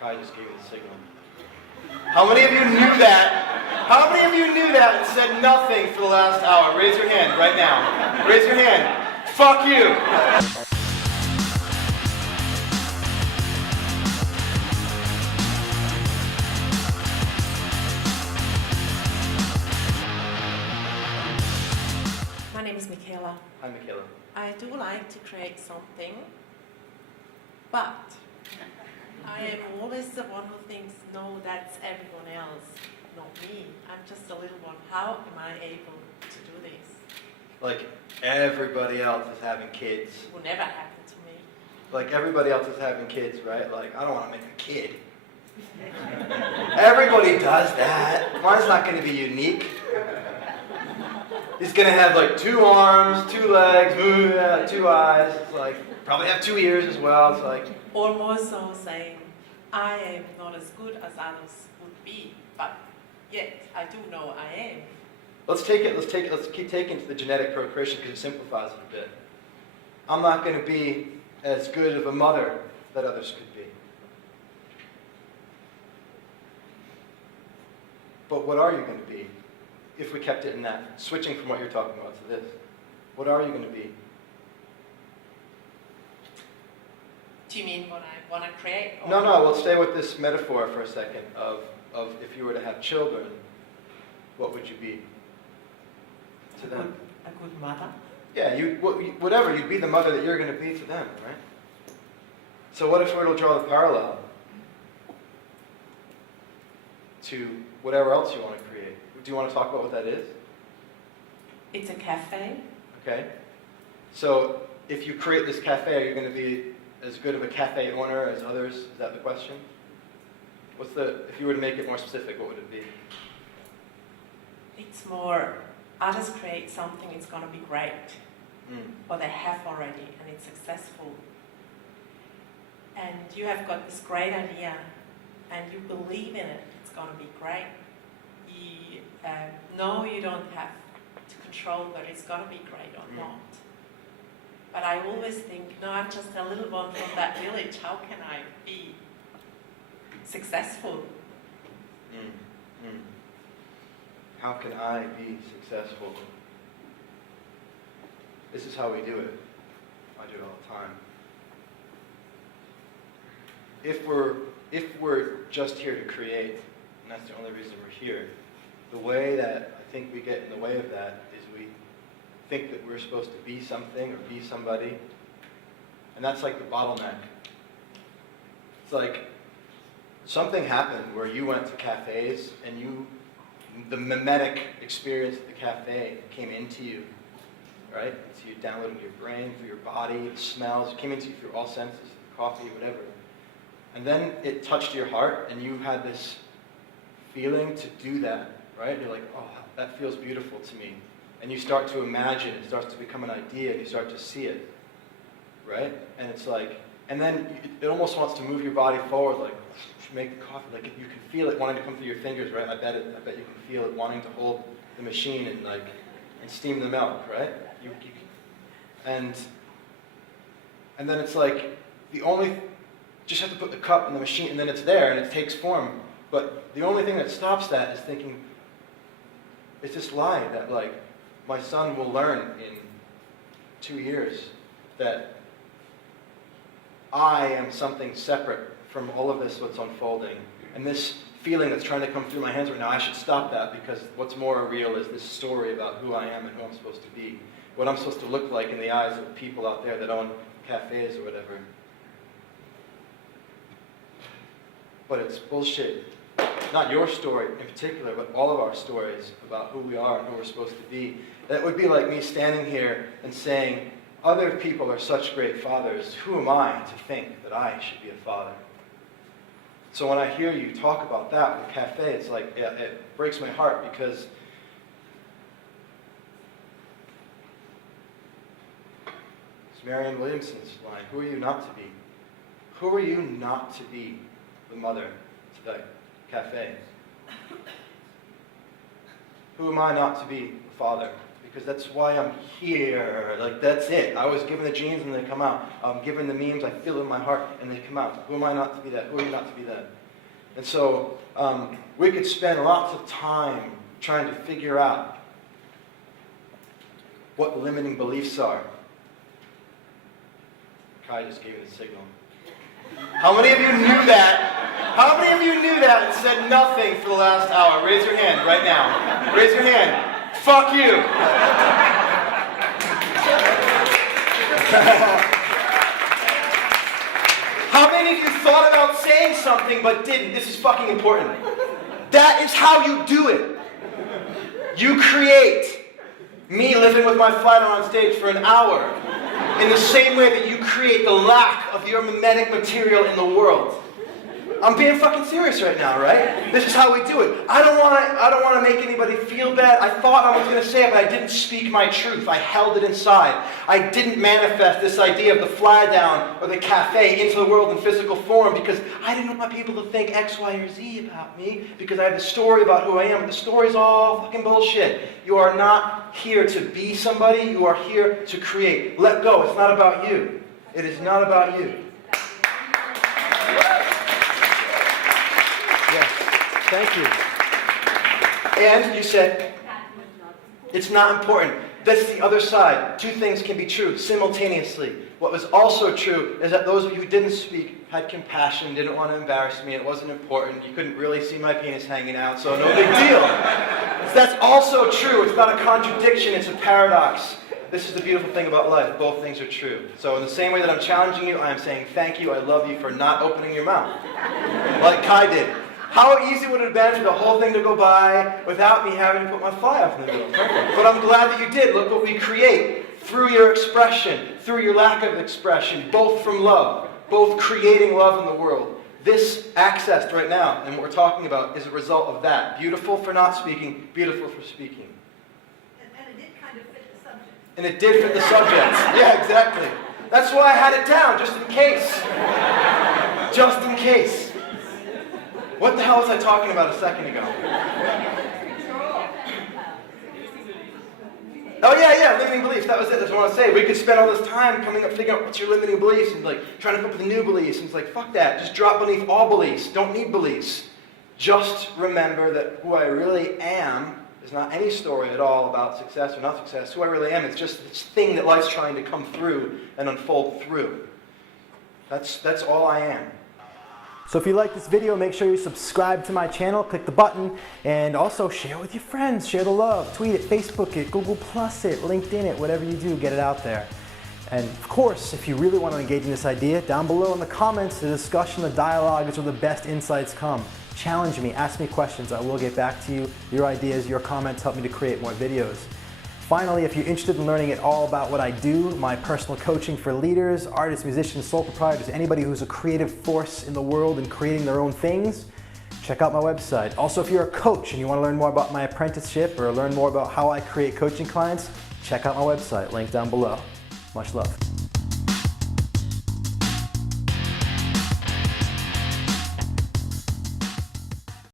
Kai just gave me the signal. How many of you knew that? How many of you knew that and said nothing for the last hour? Raise your hand right now. Raise your hand. Fuck you! My name is Michaela. Hi, Michaela. I do like to create something, but I am always the one who thinks, no, that's everyone else, not me. I'm just a little one. How am I able to do this? Like, everybody else is having kids. It will never happen to me. Like, everybody else is having kids, right? Like, I don't want to make a kid. Everybody does that. Mine's not going to be unique. He's going to have, like, 2 arms, 2 legs, 2 eyes. It's like, probably have 2 ears as well. It's like... Or more so saying, I am not as good as others would be, but yet I do know I am. Let's keep taking it to the genetic procreation because it simplifies it a bit. I'm not going to be as good of a mother that others could be. But what are you going to be if we kept it in that? Switching from what you're talking about to this. What are you going to be? Do you mean what I want to create? No, we'll stay with this metaphor for a second of if you were to have children, what would you be to them? A good mother? Yeah, whatever, you'd be the mother that you're going to be to them, right? So what if we were to draw the parallel to whatever else you want to create? Do you want to talk about what that is? It's a cafe. Okay. So if you create this cafe, are you going to be as good of a cafe owner as others? Is that the question? If you were to make it more specific, what would it be? It's more, others create something, it's going to be great. Or they have already, and it's successful. And you have got this great idea, and you believe in it, it's going to be great. You know you don't have to control whether it's going to be great or not. But I always think, no, I'm just a little one from that village. How can I be successful? How can I be successful? This is how we do it. I do it all the time. If we're just here to create, and that's the only reason we're here, the way that I think we get in the way of that is we think that we're supposed to be something or be somebody, and that's like the bottleneck. It's like something happened where you went to cafes and the mimetic experience of the cafe came into you, right? So you downloaded into your brain, through your body, the smells, it came into you through all senses, coffee, whatever. And then it touched your heart and you had this feeling to do that, right? You're like, oh, that feels beautiful to me. And you start to imagine, it starts to become an idea, and you start to see it, right? And it's like, and then it almost wants to move your body forward, like, make the coffee, like you can feel it wanting to come through your fingers, right? I bet you can feel it wanting to hold the machine and steam the milk, right? And then it's like, just have to put the cup in the machine, and then it's there, and it takes form. But the only thing that stops that is thinking, it's this lie that like, my son will learn in 2 years that I am something separate from all of this what's unfolding. And this feeling that's trying to come through my hands right now, I should stop that because what's more real is this story about who I am and who I'm supposed to be. What I'm supposed to look like in the eyes of people out there that own cafes or whatever. But it's bullshit. Not your story in particular, but all of our stories about who we are and who we're supposed to be. That would be like me standing here and saying, other people are such great fathers. Who am I to think that I should be a father? So when I hear you talk about that with cafe, it's like, yeah, it breaks my heart because it's Marianne Williamson's line, who are you not to be? Who are you not to be the mother to the cafe? Who am I not to be a father? because that's why I'm here. Like, that's it. I was given the genes and they come out. I'm given the memes, I feel it in my heart, and they come out. Who am I not to be that? Who are you not to be that? And so we could spend lots of time trying to figure out what limiting beliefs are. Kai just gave me the signal. How many of you knew that? How many of you knew that and said nothing for the last hour? Raise your hand right now. Raise your hand. Fuck you. How many of you thought about saying something but didn't? This is fucking important. That is how you do it. You create me living with my flat on stage for an hour in the same way that you create the lack of your mimetic material in the world. I'm being fucking serious right now, right? This is how we do it. I don't want to make anybody feel bad. I thought I was going to say it, but I didn't speak my truth. I held it inside. I didn't manifest this idea of the fly down or the cafe into the world in physical form because I didn't want people to think X, Y, or Z about me because I have a story about who I am. But the story's all fucking bullshit. You are not here to be somebody. You are here to create. Let go. It's not about you. It is not about you. Thank you. And you said, it's not important. That's the other side. Two things can be true simultaneously. What was also true is that those of you who didn't speak had compassion, didn't want to embarrass me, it wasn't important. You couldn't really see my penis hanging out, so no big deal. That's also true. It's not a contradiction, it's a paradox. This is the beautiful thing about life. Both things are true. So in the same way that I'm challenging you, I am saying thank you, I love you for not opening your mouth. Like Kai did. How easy would it have been for the whole thing to go by without me having to put my fly off in the middle? But I'm glad that you did. Look what we create through your expression, through your lack of expression, both from love, both creating love in the world. This accessed right now, and what we're talking about, is a result of that. Beautiful for not speaking, beautiful for speaking. And it did kind of fit the subject. And it did fit the subject. Yeah, exactly. That's why I had it down, just in case. Just in case. What the hell was I talking about a second ago? Oh yeah, limiting beliefs. That was it. That's what I want to say. We could spend all this time coming up, figuring out what's your limiting beliefs, and like trying to come up with new beliefs. And it's like, fuck that. Just drop beneath all beliefs. Don't need beliefs. Just remember that who I really am is not any story at all about success or not success. Who I really am is just this thing that life's trying to come through and unfold through. That's all I am. So if you like this video, make sure you subscribe to my channel, click the button, and also share with your friends, share the love, tweet it, Facebook it, Google Plus it, LinkedIn it, whatever you do, get it out there. And of course, if you really want to engage in this idea, down below in the comments, the discussion, the dialogue is where the best insights come. Challenge me, ask me questions, I will get back to you. Your ideas, your comments help me to create more videos. Finally, if you're interested in learning all about what I do, my personal coaching for leaders, artists, musicians, sole proprietors, anybody who's a creative force in the world and creating their own things, check out my website. Also, if you're a coach and you want to learn more about my apprenticeship or learn more about how I create coaching clients, check out my website, link down below. Much love.